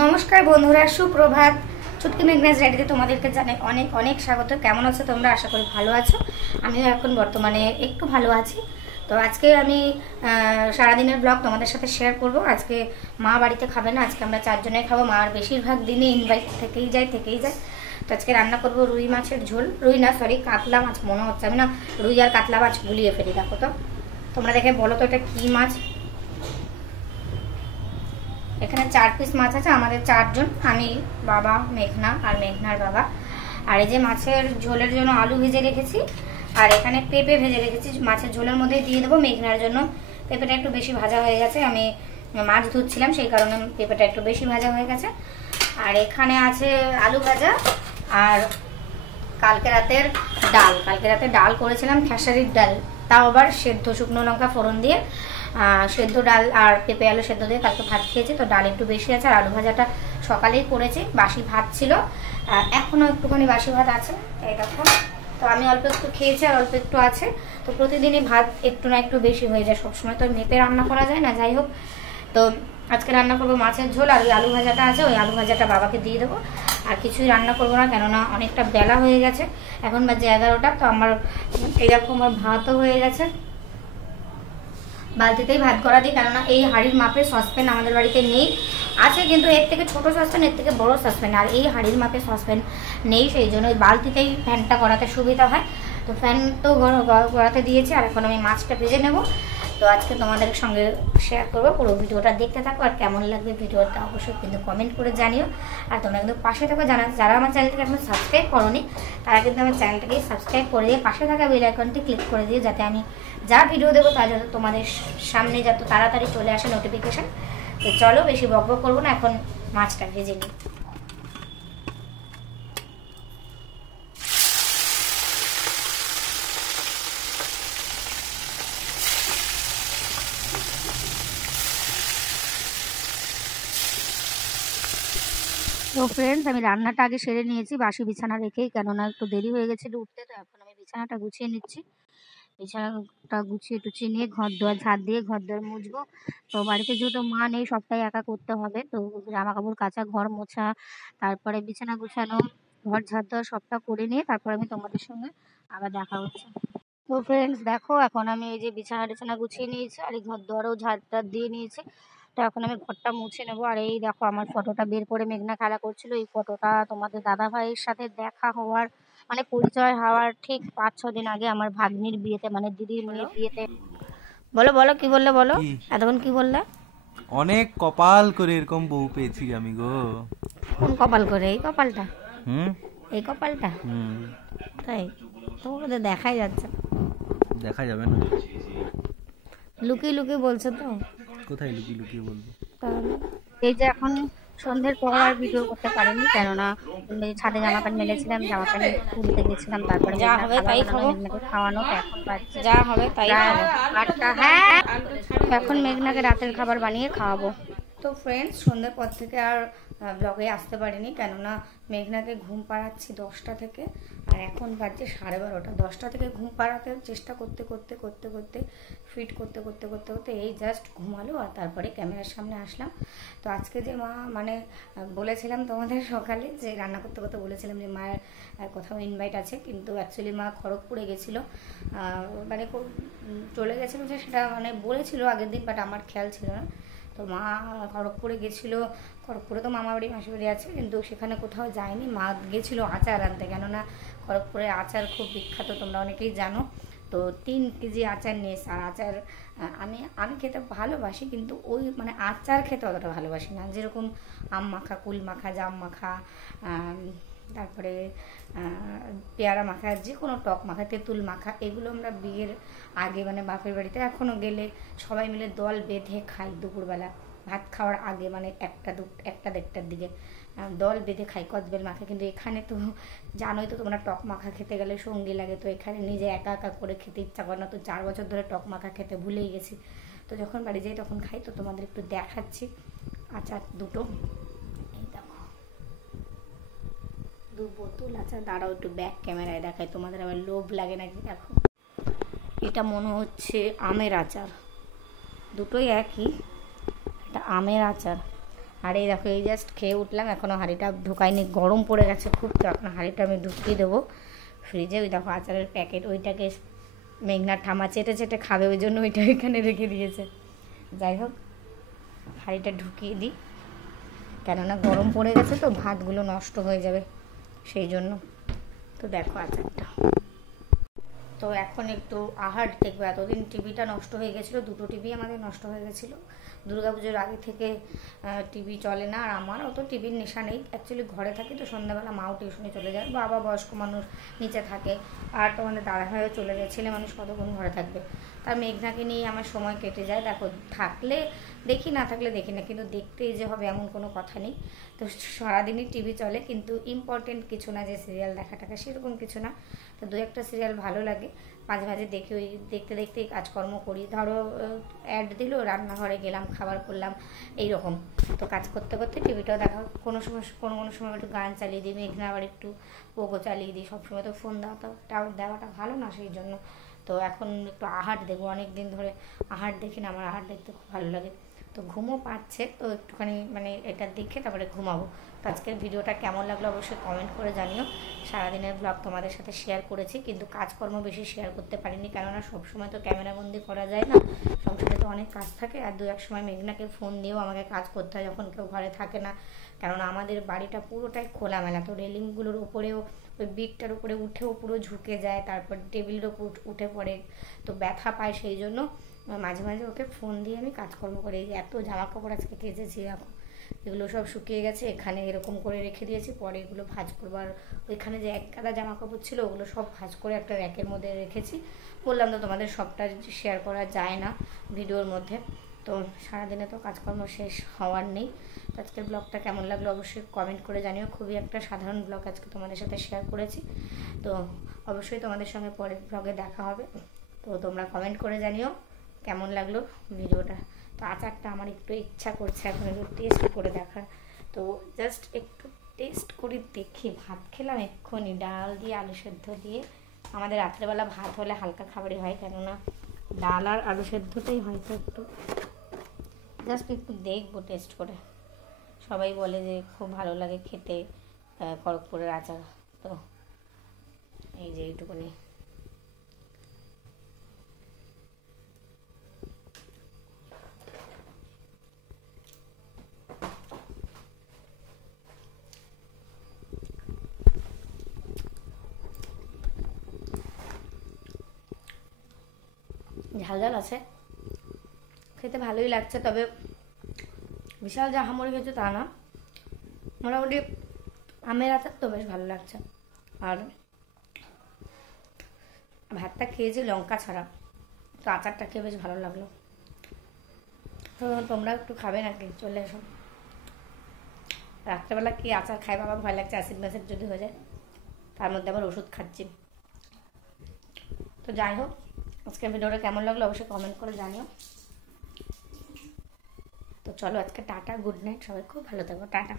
নমস্কার বন্ধুরা, সুপ্রভাত। চুটকি মেঘনাজ রেডিতে তোমাদেরকে জানাই অনেক অনেক স্বাগত। কেমন আছো তোমরা? আশা করি ভালো আছো। আমিও এখন বর্তমানে একটু ভালো আছি। তো আজকে আমি সারাদিনের ব্লগ তোমাদের সাথে শেয়ার করব। আজকে মা বাড়িতে খাবে না, আজকে আমরা চারজনে খাবো। মার বেশিরভাগ দিনে ইনভাইট থেকেই যায়। তো আজকে রান্না করব রুই মাছের ঝোল, রুই না সরি কাতলা মাছ মনে হচ্ছে, আমি না রুই আর কাতলা মাছ গুলিয়ে ফেলি। দেখো তো তোমরা দেখে বলো তো এটা কী মাছ। এখানে 4 পিস মাছ আছে, আমাদের 4 জন, আমি, বাবা, মেঘনা আর মেঘনার বাবা। আর এই যে মাছের ঝোলের জন্য আলু ভেজে রেখেছি, আর এখানে পেঁপে ভেজে রেখেছি। মাছের ঝোলের মধ্যে দিয়ে দেবো মেঘনার জন্য। পেঁপেটা একটু বেশি ভাজা হয়ে গেছে, আমি মাছ ধুচ্ছিলাম সেই কারণে পেঁপেটা একটু বেশি ভাজা হয়ে গেছে। আর এখানে আছে আলু ভাজা আর কালকে রাতের ডাল করেছিলাম, খেসারির ডাল, তাও আবার সেদ্ধ শুকনো লঙ্কা ফোড়ন দিয়ে। সেদ্ধ ডাল আর পেঁপে আলু সেদ্ধ দিয়ে কালকে ভাত খেয়েছি, তো ডাল একটু বেশি আছে। আর আলু ভাজাটা সকালেই করেছি, বাসি ভাত ছিল, এখনও একটুখানি বাসি ভাত আছে, এই দেখো। তো আমি অল্প একটু খেয়েছি আর অল্প একটু আছে। তো প্রতিদিনই ভাত একটু না একটু বেশি হয়ে যায়, সবসময় তো মেপে রান্না করা যায় না। যাই হোক, তো আজকে রান্না করবো মাছের ঝোল, আর ওই আলু ভাজাটা আছে, ওই আলু ভাজাটা বাবাকে দিয়ে দেবো। আর কিছুই রান্না করবো না, কেননা অনেকটা বেলা হয়ে গেছে, এখন বাজে 11টা। তো আমার এইরকম আমার ভাতও হয়ে গেছে, বালতিতেই ভাত করা দিই, কেননা এই হাঁড়ির মাপের সসপ্যান আমাদের বাড়িতে নেই। আছে কিন্তু এর থেকে ছোটো সসপ্যান, এর থেকে বড়ো সসপ্যান, আর এই হাঁড়ির মাপের সসপ্যান নেই, সেই জন্য ওই বালতিতেই ফ্যানটা করাতে সুবিধা হয়। তো ফ্যান তো করাতে দিয়েছি, আর এখন আমি মাছটা ভেজে নেব। তো আজকে তোমাদের সঙ্গে শেয়ার করবো, পুরো ভিডিওটা দেখতে থাকো। আর কেমন লাগবে ভিডিওটা অবশ্যই কিন্তু কমেন্ট করে জানিও। আর তোমরা কিন্তু পাশে থাকো, যারা আমার চ্যানেলটাকে এখন সাবস্ক্রাইব করোনি তারা কিন্তু আমার চ্যানেলটাকে সাবস্ক্রাইব করে দিয়ে পাশে থাকা বেল আইকনটি ক্লিক করে দিয়ে, যাতে আমি যা ভিডিও দেবো তা যাতে তোমাদের সামনে যত তাড়াতাড়ি চলে আসে নোটিফিকেশান। তো চলো, বেশি বক বক করবো না, এখন মাছটা ভেজে নিই। তো ফ্রেন্ডস, আমি রান্নাটা আগে সেরে নিয়েছি বাসি বিছানা রেখেই, কেননা একটু দেরি হয়ে গেছিলো উঠতে। তো এখন আমি বিছানাটা গুছিয়ে নিচ্ছি। বিছানাটা গুছিয়ে টুছিয়ে নিয়ে ঘর দুয়ার ঝাড় দিয়ে ঘর দুয়ার মুছবো। তো বাড়িতে যেহেতু মা নেই, সবটাই একা করতে হবে। তো জামা কাপড় কাচা, ঘর মোছা, তারপরে বিছানা গুছানো, ঘর ঝাড় দেওয়া সবটা করে নিয়ে তারপর আমি তোমাদের সঙ্গে আবার দেখা হচ্ছে। তো ফ্রেন্ডস দেখো, এখন আমি এই যে বিছানা টিছানা গুছিয়ে নিয়েছি, আর এই ঘর দুয়ারও ঝাড় টাড় দিয়ে নিয়েছি। তো এখন আমি ঘরটা মুছে নেবো। আর এই দেখো, আমার ফটোটা বের করে মেঘনা খেলা করছিল। এই ফটোটা তোমাদের দাদা ভাইয়ের সাথে দেখা হওয়ার মানে পরিচয় হওয়ার ঠিক 5-6 দিন আগে আমার ভাগ্নির বিয়েতে, মানে দিদির মেয়ের বিয়েতে। বলো বলো, কি বললে বলো, কি এতক্ষণ কি বললে? অনেক কপাল করে এরকম বউ পেয়েছি আমি গো। কোন কপাল করে? এই কপালটা? হুম এই কপালটা? হুম তাই? তোমার বোধহয় দেখাই যাচ্ছে না। দেখা যাবে না। লুকিয়ে লুকিয়ে বলছো তো? কোথায় লুকিয়ে লুকিয়ে বলবো? তাহলে এই যে এখন সন্ধ্যের পর আর ভিডিও করতে পারিনি, কেননা ছাদে জামা প্যান্ট মেলেছিলাম, জামা প্যান্ট তুলতে গেছিলাম, তারপরে যা হবে তাই খাবো, মেঘনাকে খাওয়ানো। তো এখন বাজছে যা হবে তাই 8টা। হ্যাঁ, এখন মেঘনাকে রাতের খাবার বানিয়ে খাওয়াবো। তো ফ্রেন্ডস, সন্ধ্যের পর থেকে আর ব্লগে আসতে পারিনি, কেননা মেঘনাকে ঘুম পাড়াচ্ছি 10টা থেকে, আর এখন বাজছে 12:30। 10টা থেকে ঘুম পাড়াতে চেষ্টা করতে করতে করতে করতে ফিট করতে করতে করতে করতে এই জাস্ট ঘুমালো, আর তারপরে ক্যামেরার সামনে আসলাম। তো আজকে যে মা মানে বলেছিলাম তোমাদের সকালে যে রান্না করতে করতে বলেছিলাম যে মায়ের কোথাও ইনভাইট আছে, কিন্তু অ্যাকচুয়ালি মা খড়গপুরে গেছিলো, মানে চলে গেছিলো, যে সেটা মানে বলেছিল আগের দিন, বাট আমার খেয়াল ছিল না। তো মা খড়গপুরে গেছিলো। খড়গপুরে তো মামা বাড়ি মাসি বাড়ি আছে, কিন্তু সেখানে কোথাও যায়নি। মা গেছিলো আচার আনতে, কেননা খড়গপুরের আচার খুব বিখ্যাত, তোমরা অনেকেই জানো। তো 3 কেজি আচার নিয়ে এসে, আর আচার আমি আমি খেতে ভালোবাসি, কিন্তু ওই মানে আচার খেতে অতটা ভালোবাসি না। যেরকম আম মাখা, কুল মাখা, জাম মাখা, তারপরে পেয়ারা মাখা, যে কোনো টক মাখা, তেঁতুল মাখা, এগুলো আমরা বিয়ের আগে মানে বাপের বাড়িতে এখনও গেলে সবাই মিলে দল বেঁধে খাই। দুপুরবেলা ভাত খাওয়ার আগে, মানে 1-1:30টার দিকে দল বেঁধে খাই কদবেল মাখা। কিন্তু এখানে তো জানোই তো তোমরা, টক মাখা খেতে গেলে সঙ্গী লাগে। তো এখানে নিজে একা একা করে খেতে ইচ্ছা করে না। তো 4 বছর ধরে টক মাখা খেতে ভুলেই গেছি। তো যখন বাড়ি যাই তখন খাই। তো তোমাদের একটু দেখাচ্ছি আচার দুটো। এই দেখো, 2 বোতল আচার। দাঁড়াও একটু ব্যাক ক্যামেরায় দেখাই, তোমাদের আবার লোভ লাগে নাকি। দেখো, এটা মনে হচ্ছে আমের আচার, দুটোই একই। এটা আমের আচার, আর এই দেখো এই জাস্ট খেয়ে উঠলাম, এখনও হাঁড়িটা ঢুকাইনি, গরম পড়ে গেছে খুব, তো এখন হাঁড়িটা আমি ঢুকিয়ে দেবো ফ্রিজে। ওই দেখো আচারের প্যাকেট, ওইটাকে মেঘনার ঠামা চেটে চেটে খাবে, ওই জন্য ওইটা এখানে রেখে দিয়েছে। যাই হোক হাঁড়িটা ঢুকিয়ে দিই, কেননা গরম পড়ে গেছে তো ভাতগুলো নষ্ট হয়ে যাবে সেই জন্য। তো দেখো আচারটা, তো এখন একটু আহার দেখবো। এতদিন টিভিটা নষ্ট হয়ে গেছিলো, দুটো টিভি আমাদের নষ্ট হয়ে গেছিলো। দুর্গাপুজোর আগে থেকে টিভি চলে না, আর আমার অত টিভির নেশা নেই। অ্যাকচুয়ালি ঘরে থাকি তো, সন্ধ্যাবেলা মাও টিউশনে চলে যায়, বাবা বয়স্ক মানুষ নিচে থাকে, আর তোমাদের দাদা ভাইও চলে যায়, ছেলে মানুষ কতক্ষণ ঘরে থাকবে। তার মেঘনাকে নিয়ে আমার সময় কেটে যায়। দেখো থাকলে দেখি, না থাকলে দেখি না, কিন্তু দেখতেই যে হবে এমন কোনো কথা নেই। তো সারাদিনই টিভি চলে, কিন্তু ইম্পর্টেন্ট কিছু না যে সিরিয়াল দেখা টাকা, সেরকম কিছু না। তো দু একটা সিরিয়াল ভালো লাগে, মাঝে মাঝে দেখি, ওই দেখতে দেখতেই কাজকর্ম করি। ধরো অ্যাড দিল, রান্নাঘরে গেলাম, খাবার করলাম, এইরকম। তো কাজ করতে করতে টিভিটাও দেখা, কোনো সময় কোনো সময় একটু গান চালিয়ে দিই, মেঘনা আবার একটু পোগো চালিয়ে দিই। সবসময় তো ফোন দেওয়াটা ভালো না, সেই জন্য। তো এখন একটু আহার দেখবো, অনেক দিন ধরে আহার দেখি না, আমার আহার দেখতে খুব ভালো লাগে। তো ঘুমও পাচ্ছে, তো একটুখানি মানে এটা দেখে তারপরে ঘুমাবো। তো আজকের ভিডিওটা কেমন লাগলো অবশ্যই কমেন্ট করে জানিও। সারাদিনের ব্লগ তোমাদের সাথে শেয়ার করেছি, কিন্তু কাজকর্ম বেশি শেয়ার করতে পারিনি, কেননা সবসময় তো ক্যামেরাবন্দি করা যায় না, সংসারে তো অনেক কাজ থাকে। আর দু এক সময় মেঘনাকে ফোন দিয়েও আমাকে কাজ করতে হয় যখন কেউ ঘরে থাকে না, কেননা আমাদের বাড়িটা পুরোটাই খোলামেলা। তো রেলিংগুলোর উপরেও, ওই বিটটার উপরে উঠেও পুরো ঝুঁকে যায়, তারপর টেবিলের উপর উঠে পড়ে, তো ব্যথা পায়। সেই জন্য মাঝে মাঝে ওকে ফোন দিয়ে আমি কাজকর্ম করি। এই যে এত জামা কাপড় আজকে কেচেছি, এখন এগুলো সব শুকিয়ে গেছে, এখানে এরকম করে রেখে দিয়েছি, পরে এগুলো ভাঁজ করবো। আর ওইখানে যে এক গাদা জামা কাপড় ছিল, ওগুলো সব ভাঁজ করে একটা র্যাকের মধ্যে রেখেছি। বললাম তো তোমাদের সবটা শেয়ার করা যায় না ভিডিওর মধ্যে। তো সারাদিনে তো কাজকর্ম শেষ হওয়ার নেই। তো আজকের ব্লগটা কেমন লাগলো অবশ্যই কমেন্ট করে জানিও। খুবই একটা সাধারণ ব্লগ আজকে তোমাদের সাথে শেয়ার করেছি। তো অবশ্যই তোমাদের সঙ্গে পরের ব্লগে দেখা হবে। তো তোমরা কমেন্ট করে জানিও কেমন লাগলো ভিডিওটা। তো আচারটা আমার একটু ইচ্ছা করছে এখন একটু টেস্ট করে দেখার, তো জাস্ট একটু টেস্ট করে দেখি। ভাত খেলাম এক্ষুনি ডাল দিয়ে, আলু সেদ্ধ দিয়ে। আমাদের রাত্রেবেলা ভাত হলে হালকা খাবারই হয়, কেননা ডাল আর আলু সেদ্ধটাই হয়তো একটু জাস্ট একটু দেখবো টেস্ট করে। সবাই বলে যে খুব ভালো লাগে খেতে খড়গপুরের আচার। তো এই যে এইটুকুনি। ঝাল ঝাল আছে, খেতে ভালোই লাগছে, তবে বিশাল যে আহামরি হয়েছে তা না, মোটামুটি আমের আচার তো বেশ ভালো লাগছে। আর ভাতটা খেয়েছি লঙ্কা ছাড়া, তো আচারটা খেয়ে বেশ ভালো লাগলো। তো তোমরা একটু খাবে নাকি? চলে এসো। রাত্রেবেলা কি আচার খাই বাবা, ভয় লাগছে অ্যাসিড ম্যাসিড যদি হয়ে যায়, তার মধ্যে আবার ওষুধ খাচ্ছি। তো যাই হোক, আজকের ভিডিওটা কেমন লাগলো অবশ্যই কমেন্ট করে জানিও। তো চলো আজকে টাটা, গুড নাইট, সবাই খুব ভালো থাকো, টাটা।